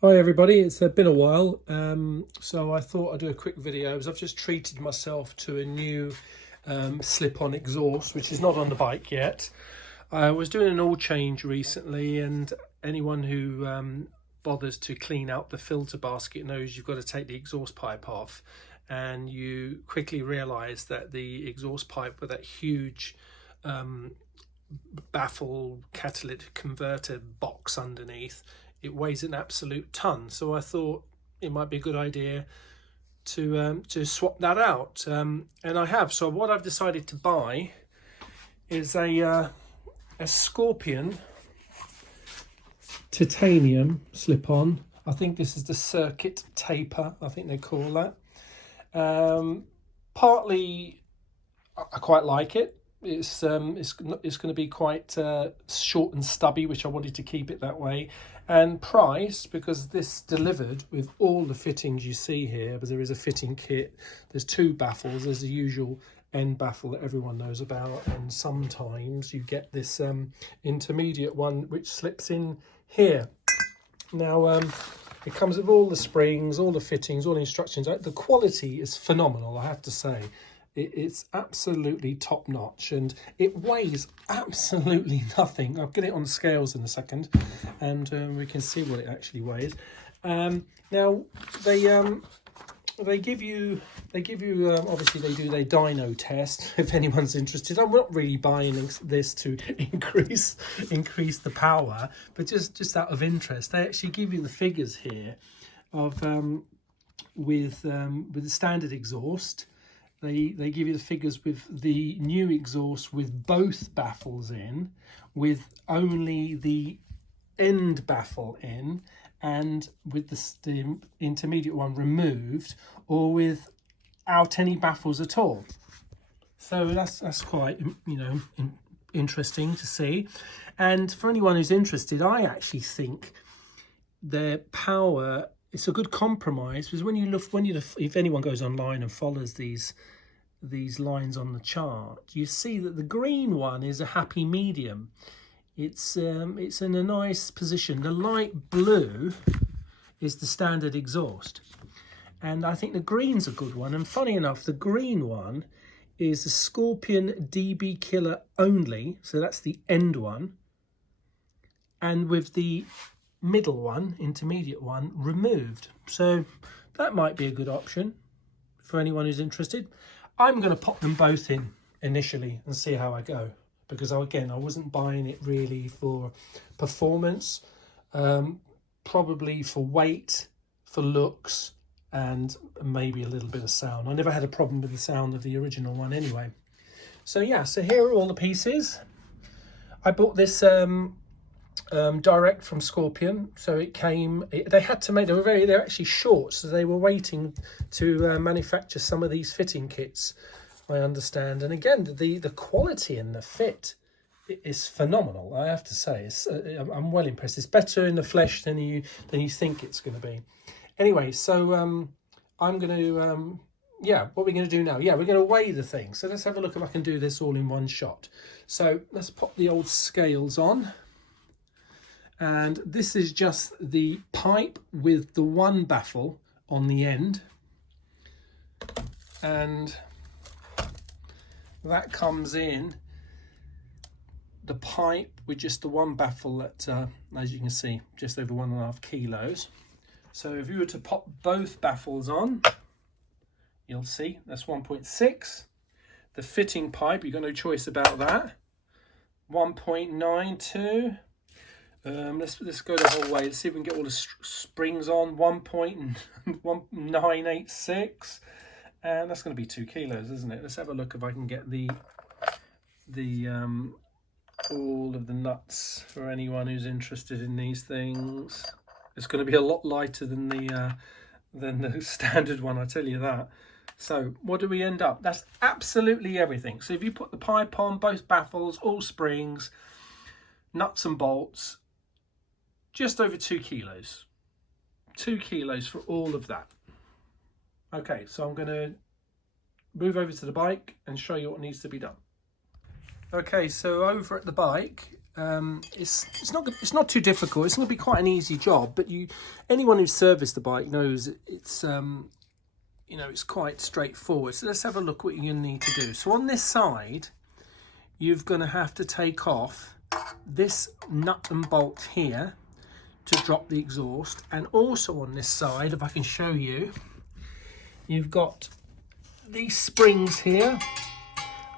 Hi everybody, it's been a while, so I thought I'd do a quick video as I've just treated myself to a new slip-on exhaust, which is not on the bike yet. I was doing an oil change recently, and anyone who bothers to clean out the filter basket knows you've got to take the exhaust pipe off, and you quickly realise that the exhaust pipe with that huge baffle catalytic converter box underneath, it weighs an absolute ton. So I thought it might be a good idea to swap that out, and I have. So what I've decided to buy is a Scorpion titanium slip-on. I think this is the Serket taper, I think they call that. Partly I quite like it. It's going to be quite short and stubby, which I wanted to keep it that way, and priced because this delivered with all the fittings you see here. But there is a fitting kit. There's two baffles. There's the usual end baffle that everyone knows about, and sometimes you get this intermediate one which slips in here. Now it comes with all the springs, all the fittings, all the instructions. The quality is phenomenal, I have to say. It's absolutely top notch, and it weighs absolutely nothing. I'll get it on the scales in a second, and we can see what it actually weighs. Now they give you obviously they do their dyno test if anyone's interested. I'm not really buying this to increase the power, but just out of interest, they actually give you the figures here of with the standard exhaust. They give you the figures with the new exhaust with both baffles in, with only the end baffle in, and with the intermediate one removed, or without any baffles at all. So that's quite interesting to see. And for anyone who's interested, I actually think their power, it's a good compromise, because when you look, if anyone goes online and follows these lines on the chart, you see that the green one is a happy medium. It's in a nice position. The light blue is the standard exhaust, and I think the green's a good one. And funny enough, the green one is the Scorpion DB Killer only, so that's the end one, and with the middle one, intermediate one, removed. So that might be a good option for anyone who's interested. I'm going to pop them both in initially and see how I go, because again, I wasn't buying it really for performance, probably for weight, for looks, and maybe a little bit of sound. I never had a problem with the sound of the original one anyway. So yeah, so here are all the pieces. I bought this direct from Scorpion, so it came, they had to make, they're actually short, so they were waiting to manufacture some of these fitting kits, I understand. And again, the quality and the fit is phenomenal, I have to say. I'm well impressed. It's better in the flesh than you think it's going to be. Anyway, so I'm going to what we're going to do now, we're going to weigh the thing. So let's have a look if I can do this all in one shot. So let's pop the old scales on. And this is just the pipe with the one baffle on the end, and that comes in the pipe with just the one baffle that, as you can see, just over 1.5 kilos. So if you were to pop both baffles on, you'll see that's 1.6. The fitting pipe, you've got no choice about that, 1.92. Let's go the whole way. Let's see if we can get all the springs on. 1.986, and that's going to be 2 kilos, isn't it? Let's have a look if I can get the all of the nuts for anyone who's interested in these things. It's going to be a lot lighter than the standard one, I tell you that. So what do we end up? That's absolutely everything. So if you put the pipe on, both baffles, all springs, nuts and bolts, just over 2 kilos. 2 kilos for all of that. Okay, so I'm going to move over to the bike and show you what needs to be done. Okay, so over at the bike, it's not too difficult. It's going to be quite an easy job, but anyone who's serviced the bike knows it's it's quite straightforward. So let's have a look what you're going to need to do. So on this side, you're going to have to take off this nut and bolt here to drop the exhaust, and also on this side, if I can show you, you've got these springs here,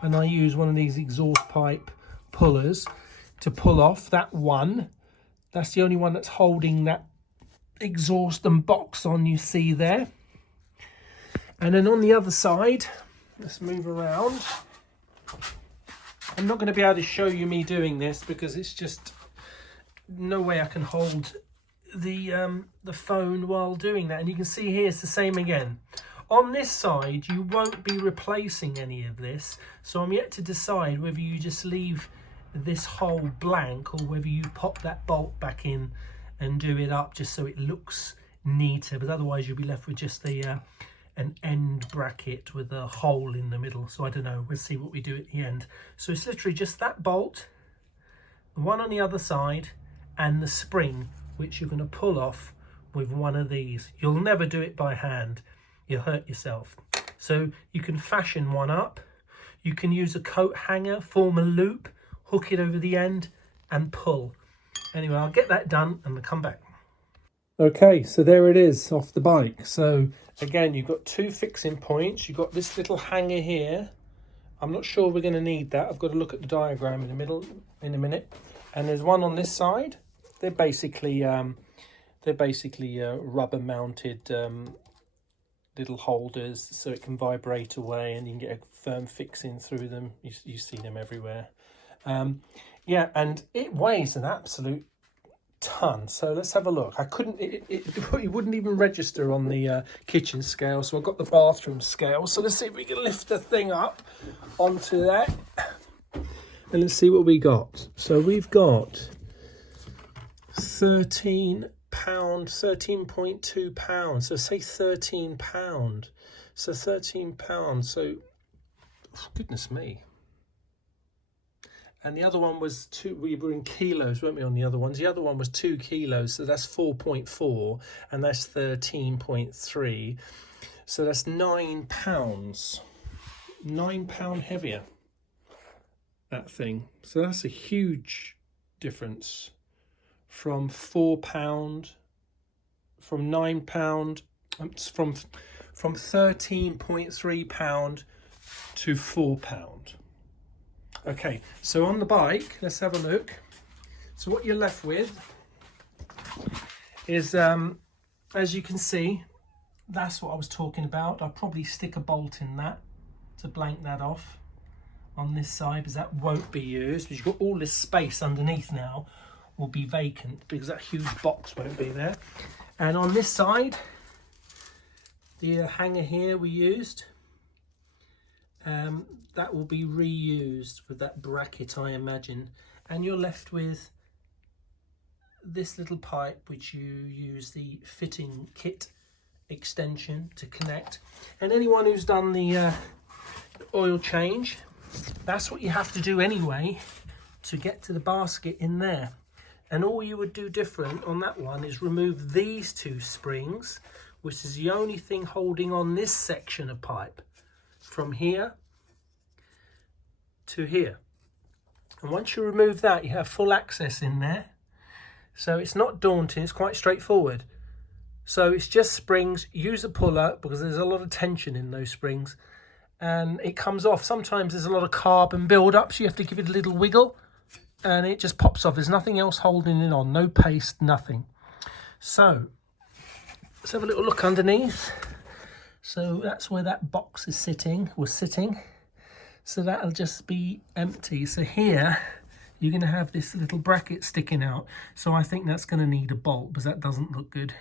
and I use one of these exhaust pipe pullers to pull off that one. That's the only one that's holding that exhaust and box on, you see there. And then on the other side, let's move around. I'm not going to be able to show you me doing this because it's just no way I can hold the phone while doing that. And you can see here it's the same again. On this side, you won't be replacing any of this, so I'm yet to decide whether you just leave this hole blank or whether you pop that bolt back in and do it up just so it looks neater, but otherwise you'll be left with just an end bracket with a hole in the middle. So I don't know, we'll see what we do at the end. So it's literally just that bolt, the one on the other side, and the spring which you're going to pull off with one of these. You'll never do it by hand, you'll hurt yourself. So you can fashion one up, you can use a coat hanger, form a loop, hook it over the end and pull. Anyway, I'll get that done and we'll come back. Okay, so there it is off the bike. So again, you've got two fixing points. You've got this little hanger here. I'm not sure we're going to need that. I've got to look at the diagram in a minute. And there's one on this side. They're basically rubber mounted little holders, so it can vibrate away and you can get a firm fixing through them. You see them everywhere. Yeah, and it weighs an absolute ton. So let's have a look. I couldn't, it wouldn't even register on the kitchen scale, so I've got the bathroom scale. So let's see if we can lift the thing up onto that, and let's see what we got. So we've got 13 pound, 13.2 pounds. So say 13 pound. So 13 pounds. So goodness me. And the other one was we were in kilos, weren't we, on the other ones? The other one was 2 kilos, so that's 4.4, and that's 13.3. So that's 9 pounds. 9 pound heavier, that thing. So that's a huge difference from 4 pound, from 9 pound, from 13.3 pound to 4 pound. Okay, so on the bike, let's have a look. So what you're left with is, as you can see, that's what I was talking about. I'll probably stick a bolt in that to blank that off on this side, because that won't be used. Because you've got all this space underneath now will be vacant because that huge box won't be there. And on this side, the hanger here we used, that will be reused with that bracket, I imagine. And you're left with this little pipe which you use the fitting kit extension to connect. And anyone who's done the oil change, that's what you have to do anyway to get to the basket in there. And all you would do different on that one is remove these two springs, which is the only thing holding on this section of pipe from here to here. And once you remove that, you have full access in there. So it's not daunting, it's quite straightforward. So it's just springs. Use a puller because there's a lot of tension in those springs and it comes off. Sometimes there's a lot of carbon build up, so you have to give it a little wiggle and it just pops off. There's nothing else holding it on, no paste, nothing. So let's have a little look underneath. So that's where that box is sitting, was sitting. So that'll just be empty. So here you're going to have this little bracket sticking out. So I think that's going to need a bolt because that doesn't look good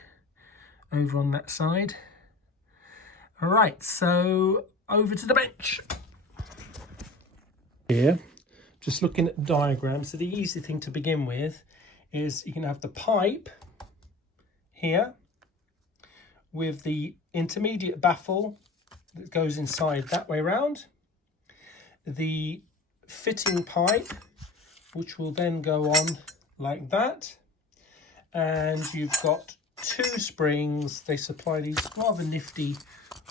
over on that side. All right, so over to the bench. Here, just looking at the diagram. So the easy thing to begin with is you can have the pipe here with the intermediate baffle that goes inside that way round. The fitting pipe which will then go on like that. And you've got 2 springs. They supply these rather nifty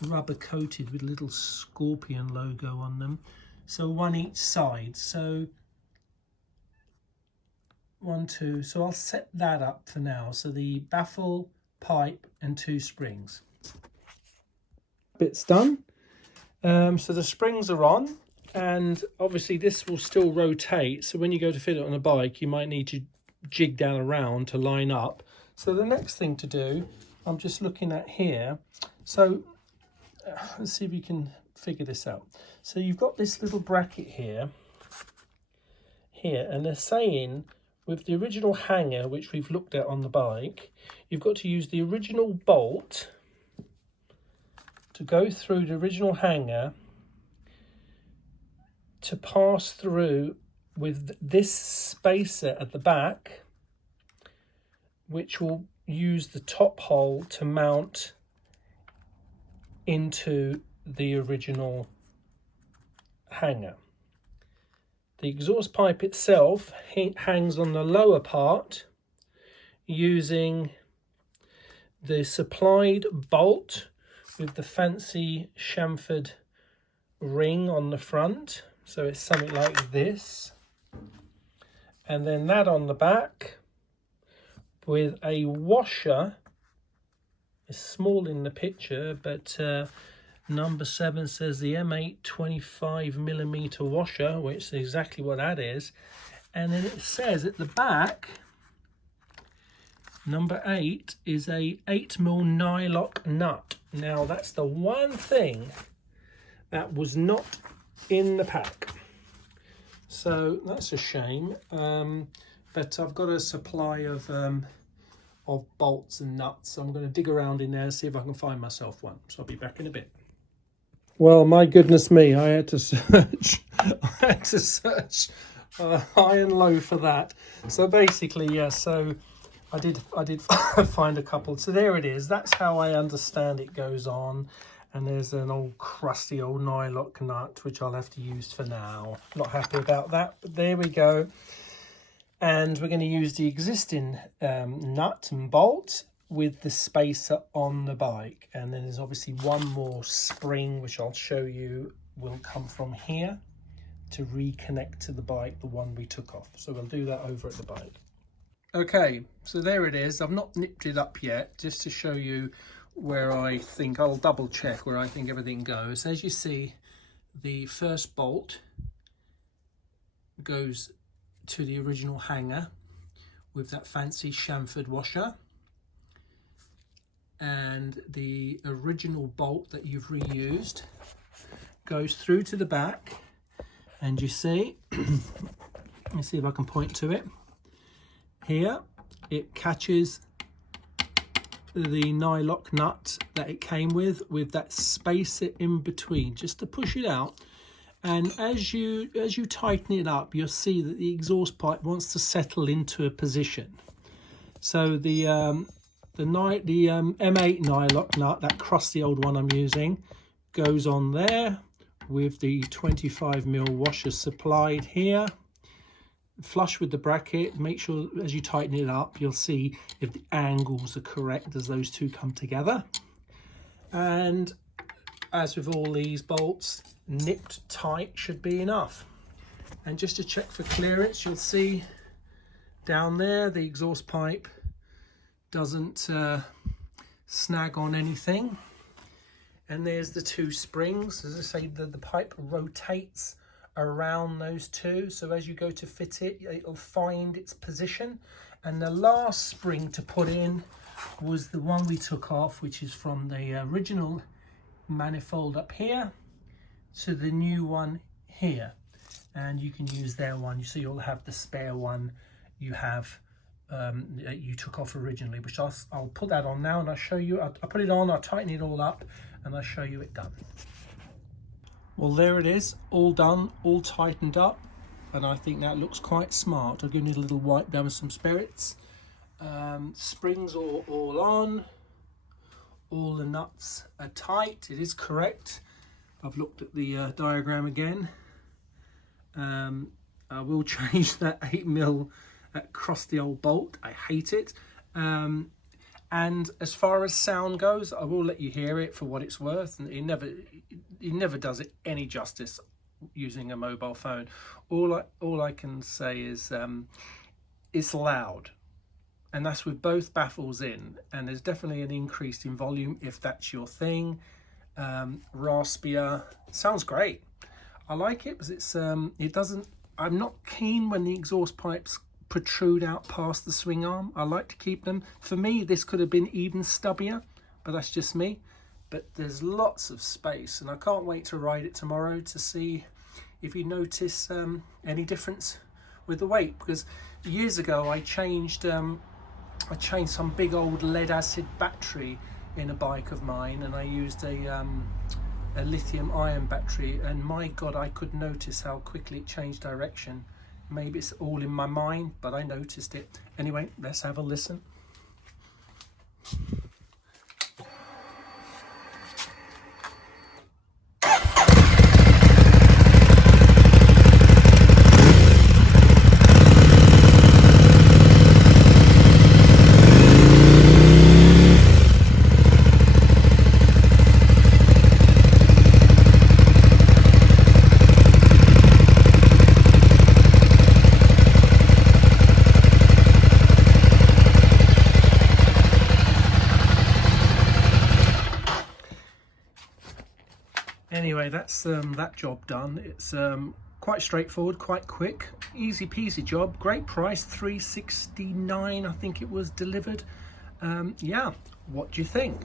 rubber coated with a little scorpion logo on them. So 1 each side. So 1, 2. So I'll set that up for now. So the baffle, pipe and 2 springs. Bit's done. So the springs are on, and obviously this will still rotate. So when you go to fit it on a bike, you might need to jig down around to line up. So the next thing to do, I'm just looking at here. So let's see if you can figure this out. So you've got this little bracket here, and they're saying with the original hanger, which we've looked at on the bike, you've got to use the original bolt to go through the original hanger to pass through with this spacer at the back, which will use the top hole to mount into the original hanger. The exhaust pipe itself hangs on the lower part using the supplied bolt with the fancy chamfered ring on the front. So it's something like this. And then that on the back with a washer. It's small in the picture, but number 7 says the M8 25mm washer, which is exactly what that is. And then it says at the back, number 8 is a 8mm nylock nut. Now that's the one thing that was not in the pack. So that's a shame. But I've got a supply of bolts and nuts. So I'm going to dig around in there and see if I can find myself one. So I'll be back in a bit. Well, my goodness me, I had to search. High and low for that. So basically, yeah. So I did find a couple. So there it is. That's how I understand it goes on. And there's an old crusty old nylock nut, which I'll have to use for now. Not happy about that, but there we go. And we're going to use the existing nut and bolt with the spacer on the bike. And then there's obviously one more spring, which I'll show you, will come from here to reconnect to the bike, the one we took off. So we'll do that over at the bike. Okay, so there it is. I've not nipped it up yet, just to show you where I think, I'll double check where I think everything goes. As you see, the first bolt goes to the original hanger with that fancy chamfered washer, and the original bolt that you've reused goes through to the back, and you see, let me see if I can point to it here, it catches the nylock nut that it came with that spacer in between, just to push it out. And as you tighten it up, you'll see that the exhaust pipe wants to settle into a position. So the M8 nylock nut, that crusty old one I'm using, goes on there with the 25mm washer supplied here, flush with the bracket. Make sure as you tighten it up, you'll see if the angles are correct as those two come together. And as with all these bolts, nipped tight should be enough. And just to check for clearance, you'll see down there the exhaust pipe doesn't snag on anything. And there's the 2 springs. As I say, the pipe rotates around those 2, so as you go to fit it, it'll find its position. And the last spring to put in was the one we took off, which is from the original manifold up here to the new one here, and you can use their one. So you'll have the spare one you have that you took off originally, which I'll put that on now, and I'll show you. I'll put it on, I'll tighten it all up, and I'll show you it done. Well, there it is, all done, all tightened up, and I think that looks quite smart. I'll give it a little wipe down with some spirits. Springs all on, all the nuts are tight. It is correct. I've looked at the diagram again, I will change that 8mm crusty old bolt. I hate it. And as far as sound goes, I will let you hear it for what it's worth, and it never does it any justice using a mobile phone. All I can say is it's loud, and that's with both baffles in, and there's definitely an increase in volume if that's your thing. Raspier, sounds great. I like it because it doesn't. I'm not keen when the exhaust pipes protrude out past the swing arm. I like to keep them. For me, this could have been even stubbier, but that's just me. But there's lots of space, and I can't wait to ride it tomorrow to see if you notice any difference with the weight. Because years ago I changed some big old lead acid battery in a bike of mine, and I used a lithium ion battery, and my god, I could notice how quickly it changed direction. Maybe it's all in my mind, but I noticed it. Anyway, let's have a listen. Anyway, that's that job done. It's quite straightforward, quite quick, easy peasy job. Great price, $369 I think it was delivered. Yeah, what do you think?